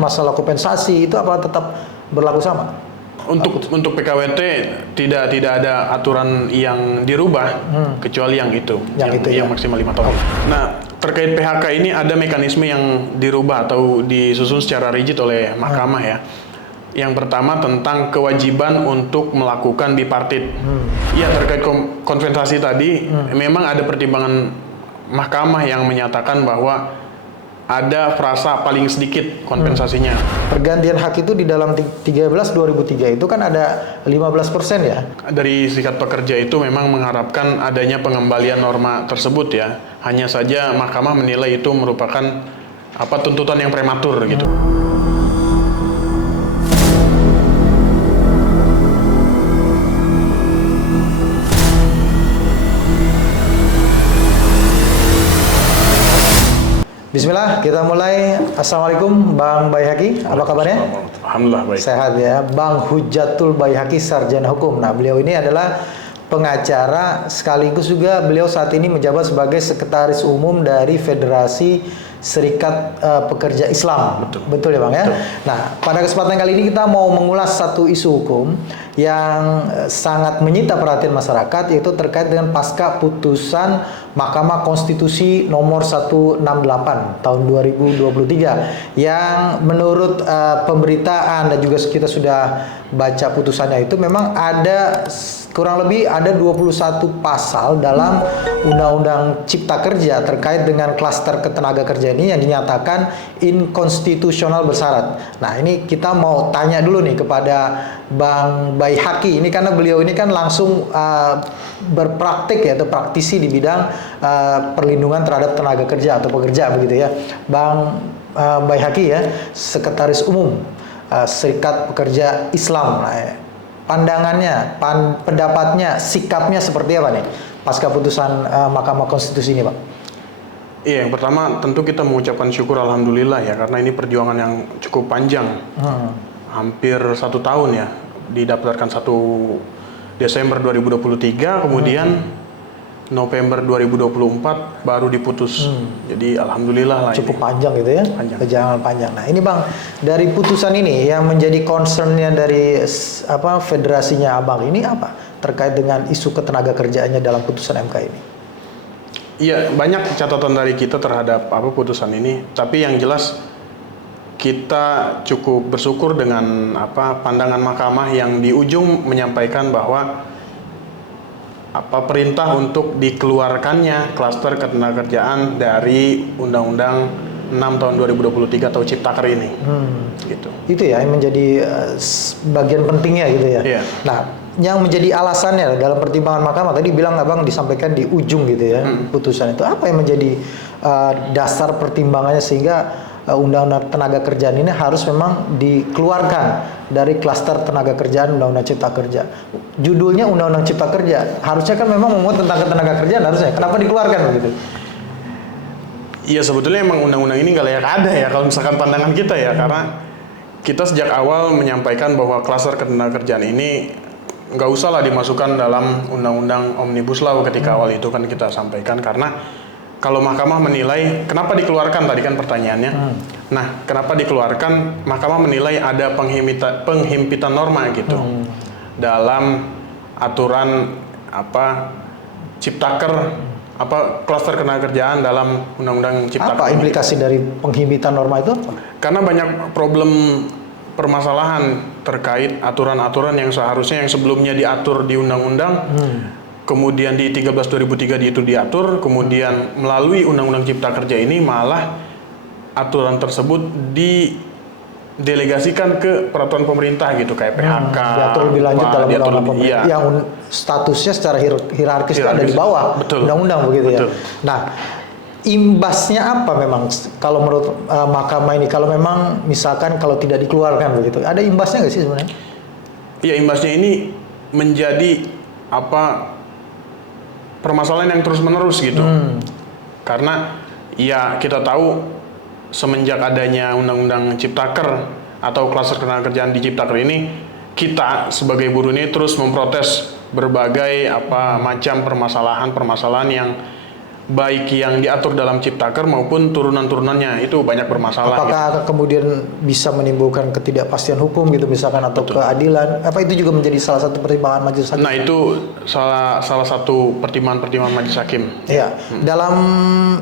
masalah kompensasi itu apa tetap berlaku sama? Untuk PKWT tidak ada aturan yang dirubah kecuali yang itu, yang maksimal 5 tahun. Nah, terkait PHK ini ada mekanisme yang dirubah atau disusun secara rigid oleh mahkamah ya. Yang pertama tentang kewajiban untuk melakukan bipartit. Ya, terkait kompensasi tadi memang ada pertimbangan mahkamah yang menyatakan bahwa ada frasa paling sedikit kompensasinya. Pergantian hak itu di dalam 13/2003 itu kan ada 15% ya? Dari Serikat Pekerja itu memang mengharapkan adanya pengembalian norma tersebut ya. Hanya saja mahkamah menilai itu merupakan tuntutan yang prematur gitu. Bismillah, kita mulai. Assalamualaikum Bang Baihaqi, apa kabarnya? Alhamdulillah baik. Sehat ya. Bang Hujatul Baihaqi, sarjana hukum. Nah, beliau ini adalah pengacara sekaligus juga beliau saat ini menjabat sebagai sekretaris umum dari Federasi Serikat Pekerja Islam. Betul ya Bang ya? Betul. Nah, pada kesempatan kali ini kita mau mengulas satu isu hukum yang sangat menyita perhatian masyarakat, yaitu terkait dengan pasca putusan Mahkamah Konstitusi nomor 168 tahun 2023 yang menurut pemberitaan dan juga kita sudah baca putusannya itu memang ada kurang lebih ada 21 pasal dalam Undang-Undang Cipta Kerja terkait dengan klaster ketenaga kerja ini yang dinyatakan inkonstitusional bersyarat. Nah, ini kita mau tanya dulu nih kepada Bang Baihaqi ini karena beliau ini kan langsung berpraktik ya, atau praktisi di bidang perlindungan terhadap tenaga kerja atau pekerja begitu ya. Bang Baihaqi ya, Sekretaris Umum Serikat Pekerja Islam. Nah, pandangannya, pendapatnya, sikapnya seperti apa nih pasca putusan Mahkamah Konstitusi ini, Pak? Iya, yang pertama tentu kita mengucapkan syukur alhamdulillah ya, karena ini perjuangan yang cukup panjang. Hampir 1 tahun ya, didaftarkan 1 Desember 2023, kemudian November 2024 baru diputus. Jadi alhamdulillah lah. Cukup panjang gitu ya, perjalanan panjang. Nah ini Bang, dari putusan ini yang menjadi concernnya dari federasinya Abang ini apa? Terkait dengan isu ketenaga kerjaannya dalam putusan MK ini. Iya, banyak catatan dari kita terhadap putusan ini. Tapi yang jelas kita cukup bersyukur dengan pandangan mahkamah yang di ujung menyampaikan bahwa perintah untuk dikeluarkannya klaster ketenagakerjaan dari Undang-Undang 6 tahun 2023 atau Ciptaker ini. Gitu. Itu ya yang menjadi bagian pentingnya gitu ya. Yeah. Nah, yang menjadi alasannya dalam pertimbangan mahkamah tadi bilang Abang disampaikan di ujung gitu ya, putusan itu apa yang menjadi dasar pertimbangannya sehingga Undang-Undang Tenaga Kerjaan ini harus memang dikeluarkan dari klaster tenaga kerjaan Undang-Undang Cipta Kerja. Judulnya Undang-Undang Cipta Kerja, harusnya kan memang memuat tentang tenaga kerjaan harusnya. Kenapa dikeluarkan begitu? Iya, sebetulnya emang undang-undang ini nggak layak ada ya kalau misalkan pandangan kita ya, karena kita sejak awal menyampaikan bahwa klaster ketenaga kerjaan ini nggak usah lah dimasukkan dalam Undang-Undang Omnibus Law ketika awal itu kan kita sampaikan, karena kalau mahkamah menilai, kenapa dikeluarkan tadi kan pertanyaannya. Nah, kenapa dikeluarkan? Mahkamah menilai ada penghimpitan norma gitu dalam aturan Ciptaker, klaster ketenagakerjaan dalam Undang-Undang Ciptaker. Apa implikasi dari penghimpitan norma itu? Karena banyak problem permasalahan terkait aturan-aturan yang seharusnya yang sebelumnya diatur di undang-undang. Kemudian di 13/2003 itu diatur, kemudian melalui Undang-Undang Cipta Kerja ini malah aturan tersebut didelegasikan ke peraturan pemerintah gitu, kayak PHK. Diatur lebih lanjut dalam undang-undang pemerintah. Yang statusnya secara hierarkis ada di bawah undang-undang begitu ya. Nah, imbasnya apa memang kalau menurut mahkamah ini kalau memang misalkan kalau tidak dikeluarkan begitu, ada imbasnya nggak sih sebenarnya? Ya, imbasnya ini menjadi permasalahan yang terus-menerus gitu. Karena ya kita tahu semenjak adanya Undang-Undang Ciptaker atau klaster ketenagakerjaan di Ciptaker ini, kita sebagai buruh ini terus memprotes berbagai macam permasalahan yang baik yang diatur dalam Ciptaker maupun turunan-turunannya itu banyak bermasalah. Apakah kemudian bisa menimbulkan ketidakpastian hukum gitu misalkan atau keadilan? Apa itu juga menjadi salah satu pertimbangan majelis hakim? Nah, itu salah satu pertimbangan majelis hakim. Iya. Dalam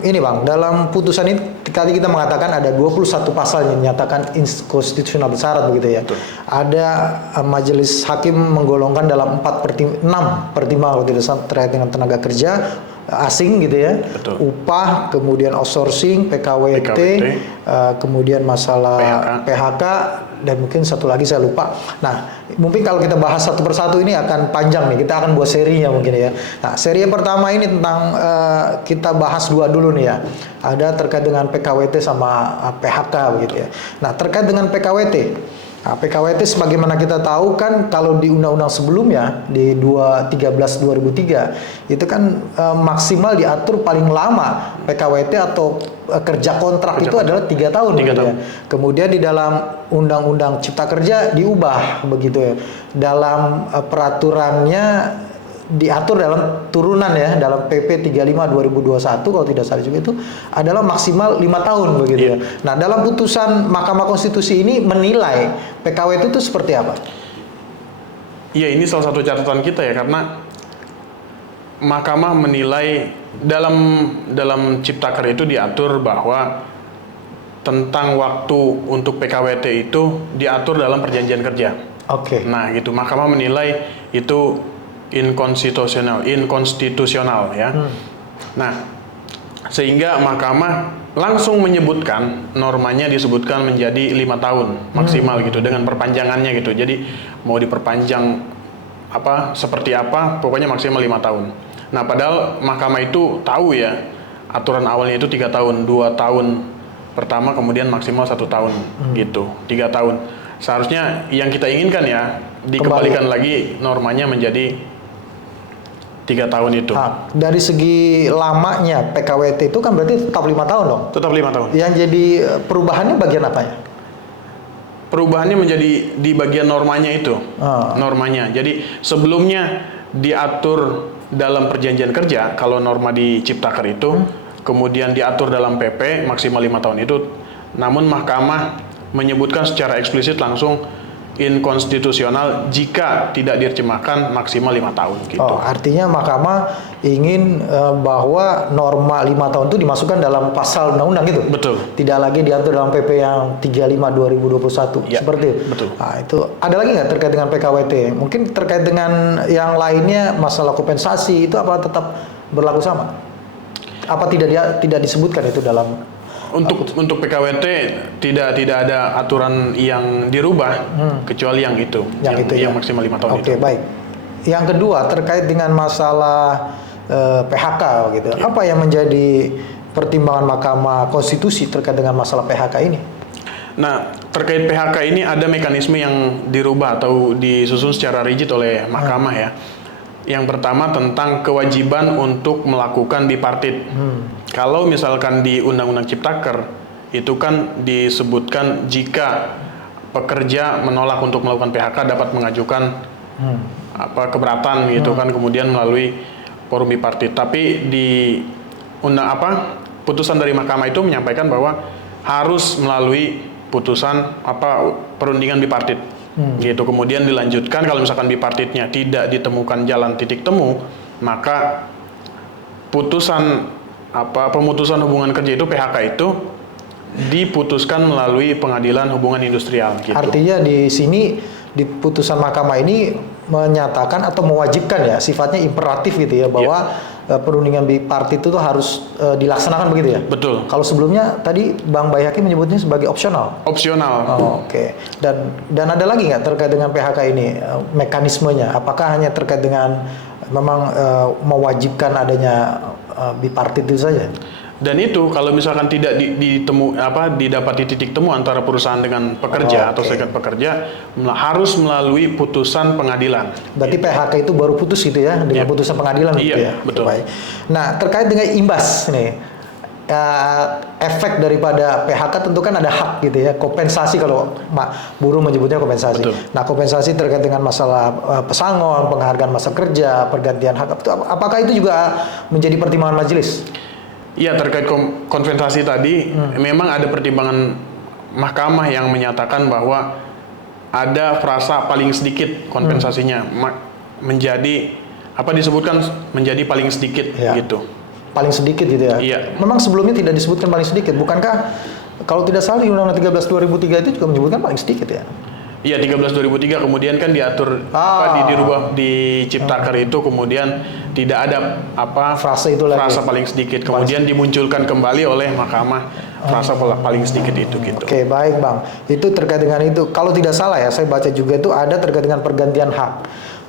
ini Bang, dalam putusan ini tadi kita mengatakan ada 21 pasal yang dinyatakan inkonstitusional bersyarat begitu ya. Betul. Ada majelis hakim menggolongkan dalam 6 pertimbangan kalau tidak salah terkait dengan tenaga kerja asing gitu ya. Betul. Upah, kemudian outsourcing, PKWT. Kemudian masalah PHK dan mungkin satu lagi saya lupa. Nah, mungkin kalau kita bahas satu persatu ini akan panjang nih. Kita akan buat serinya mungkin ya. Nah, seri yang pertama ini tentang kita bahas dua dulu nih ya. Ada terkait dengan PKWT sama PHK begitu ya. Nah, terkait dengan PKWT. Nah, PKWT sebagaimana kita tahu kan kalau di undang-undang sebelumnya di 2003 itu kan maksimal diatur paling lama PKWT atau kerja kontrak itu adalah 3 tahun. 3 tahun. Ya. Kemudian di dalam undang-undang Cipta Kerja diubah begitu ya. Dalam peraturannya diatur dalam turunan ya dalam PP 35 2021 kalau tidak salah juga itu adalah maksimal 5 tahun begitu ya. Nah, dalam putusan Mahkamah Konstitusi ini menilai PKWT itu seperti apa? Iya, ini salah satu catatan kita ya karena Mahkamah menilai dalam Ciptaker itu diatur bahwa tentang waktu untuk PKWT itu diatur dalam perjanjian kerja. Oke. Nah, gitu. Mahkamah menilai itu inkonstitusional ya. Nah, sehingga Mahkamah langsung menyebutkan normanya disebutkan menjadi 5 tahun maksimal gitu dengan perpanjangannya gitu. Jadi mau diperpanjang seperti apa, pokoknya maksimal 5 tahun. Nah, padahal Mahkamah itu tahu ya aturan awalnya itu 3 tahun, 2 tahun pertama kemudian maksimal 1 tahun gitu, 3 tahun. Seharusnya yang kita inginkan ya dikembalikan lagi normanya menjadi 3 tahun itu. Nah, dari segi lamanya PKWT itu kan berarti tetap 5 tahun dong? Tetap 5 tahun. Yang jadi perubahannya bagian apa ya? Perubahannya menjadi di bagian normanya itu. Normanya. Jadi sebelumnya diatur dalam perjanjian kerja, kalau norma di Ciptaker itu, kemudian diatur dalam PP maksimal 5 tahun itu, namun Mahkamah menyebutkan secara eksplisit langsung inkonstitusional jika tidak diterjemahkan maksimal 5 tahun gitu. Oh, artinya Mahkamah ingin bahwa norma 5 tahun itu dimasukkan dalam pasal undang-undang gitu? Betul. Tidak lagi diatur dalam PP yang 35 2021 Ya, seperti itu? betul. Nah, itu ada lagi nggak terkait dengan PKWT? Mungkin terkait dengan yang lainnya masalah kompensasi itu apa tetap berlaku sama? Apa tidak disebutkan itu dalam Untuk PKWT tidak ada aturan yang dirubah kecuali yang itu, yang maksimal 5 tahun itu. Oke, baik. Yang kedua terkait dengan masalah PHK gitu. Apa yang menjadi pertimbangan Mahkamah Konstitusi terkait dengan masalah PHK ini? Nah, terkait PHK ini ada mekanisme yang dirubah atau disusun secara rigid oleh Mahkamah ya. Yang pertama tentang kewajiban untuk melakukan bipartit. Kalau misalkan di Undang-Undang Ciptaker itu kan disebutkan jika pekerja menolak untuk melakukan PHK dapat mengajukan keberatan gitu kan, kemudian melalui forum bipartit. Tapi di putusan dari Mahkamah itu menyampaikan bahwa harus melalui putusan perundingan bipartit. Gitu. Kemudian dilanjutkan kalau misalkan bipartitnya tidak ditemukan jalan titik temu, maka pemutusan hubungan kerja itu PHK itu diputuskan melalui pengadilan hubungan industrial gitu. Artinya di sini di putusan Mahkamah ini menyatakan atau mewajibkan ya, sifatnya imperatif gitu ya, bahwa perundingan bipartit itu harus dilaksanakan begitu ya? Betul. Kalau sebelumnya tadi Bang Bayhaki menyebutnya sebagai opsional. Opsional. Oh, oke. Dan ada lagi nggak terkait dengan PHK ini mekanismenya? Apakah hanya terkait dengan memang mewajibkan adanya bipartit itu saja? Dan itu kalau misalkan tidak didapati titik temu antara perusahaan dengan pekerja atau serikat pekerja, harus melalui putusan pengadilan. Berarti PHK itu baru putus gitu ya dengan putusan pengadilan gitu ya. Betul. Baik. Nah, terkait dengan imbas nih. Efek daripada PHK tentu kan ada hak gitu ya, kompensasi kalau buruh menyebutnya kompensasi. Betul. Nah, kompensasi terkait dengan masalah pesangon, penghargaan masa kerja, pergantian hak, apakah itu juga menjadi pertimbangan majelis? Iya, terkait kompensasi tadi, memang ada pertimbangan mahkamah yang menyatakan bahwa ada frasa paling sedikit kompensasinya menjadi apa disebutkan menjadi paling sedikit gitu. Paling sedikit gitu ya. Iya. Memang sebelumnya tidak disebutkan paling sedikit, bukankah kalau tidak salah di Undang-Undang 13 2003 itu juga menyebutkan paling sedikit ya? Iya, 13 2003 kemudian kan diatur dirubah di Ciptaker itu kemudian tidak ada frasa itu lagi. Frasa paling sedikit kemudian dimunculkan kembali oleh mahkamah frasa paling sedikit itu gitu. Oke, baik Bang. Itu terkait dengan itu. Kalau tidak salah ya, saya baca juga itu ada terkait dengan pergantian hak.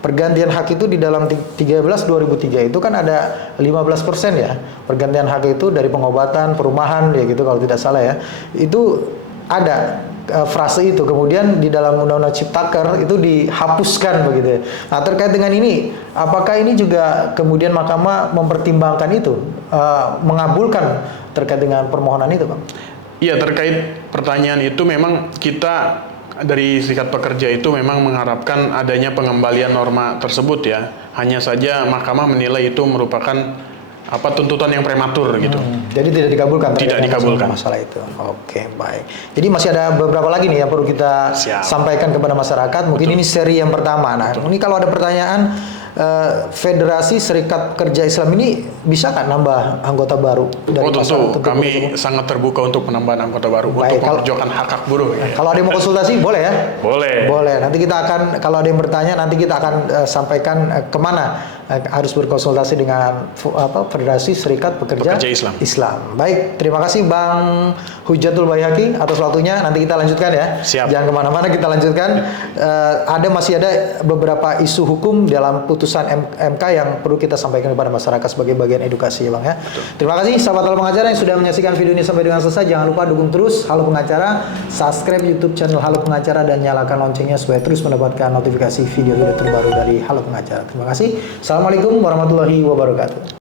Pergantian hak itu di dalam 13 2003 itu kan ada 15% ya. Pergantian hak itu dari pengobatan, perumahan ya gitu kalau tidak salah ya. Itu ada frase itu, kemudian di dalam Undang-Undang Ciptaker itu dihapuskan begitu ya. Nah, terkait dengan ini, apakah ini juga kemudian mahkamah mempertimbangkan itu, mengabulkan terkait dengan permohonan itu, Bang? Iya, terkait pertanyaan itu memang kita dari Serikat Pekerja itu memang mengharapkan adanya pengembalian norma tersebut ya. Hanya saja mahkamah menilai itu merupakan tuntutan yang prematur gitu. Jadi tidak dikabulkan. Tidak dikabulkan masalah itu. Oke, baik. Jadi masih ada beberapa lagi nih yang perlu kita sampaikan kepada masyarakat. Mungkin ini seri yang pertama. Nah, ini kalau ada pertanyaan, Federasi Serikat Pekerja Islam ini bisa kan nambah anggota baru dari tentu kami sangat terbuka untuk penambahan anggota baru untuk memperjuangkan hak buruh. Ya. Kalau ada yang mau konsultasi boleh ya? Boleh. Nanti kita akan, kalau ada yang bertanya nanti kita akan sampaikan kemana harus berkonsultasi dengan Federasi Serikat Pekerja Islam. Baik, terima kasih Bang Hujatul Baihaqi atas waktunya. Nanti kita lanjutkan ya. Siap. Jangan kemana-mana, kita lanjutkan. Masih ada beberapa isu hukum dalam putusan MK yang perlu kita sampaikan kepada masyarakat sebagai bagian edukasi ya Bang ya. Betul. Terima kasih sahabat Halo Pengacara yang sudah menyaksikan video ini sampai dengan selesai. Jangan lupa dukung terus Halo Pengacara, subscribe YouTube channel Halo Pengacara dan nyalakan loncengnya supaya terus mendapatkan notifikasi video-video terbaru dari Halo Pengacara. Terima kasih. Assalamualaikum warahmatullahi wabarakatuh.